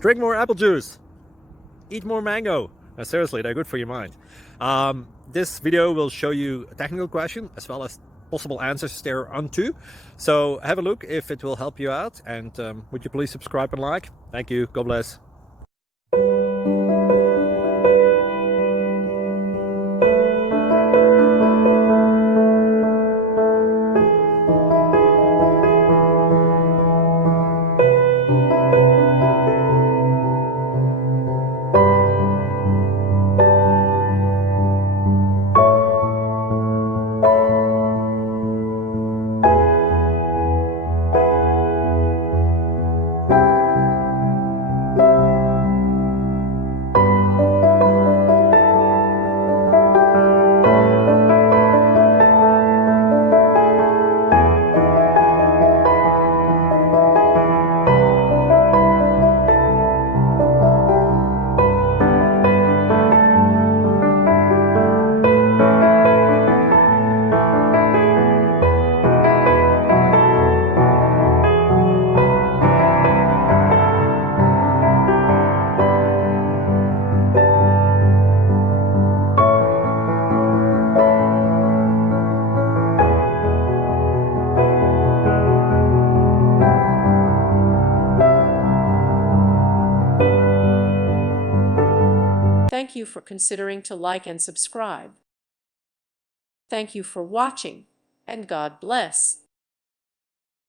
Drink more apple juice. Eat more mango. Seriously, they're good for your mind. This video will show you a technical question as well as possible answers thereunto. So have a look if it will help you out, and would you please subscribe and like? Thank you. God bless. Thank you for considering to like and subscribe. Thank you for watching, and God bless.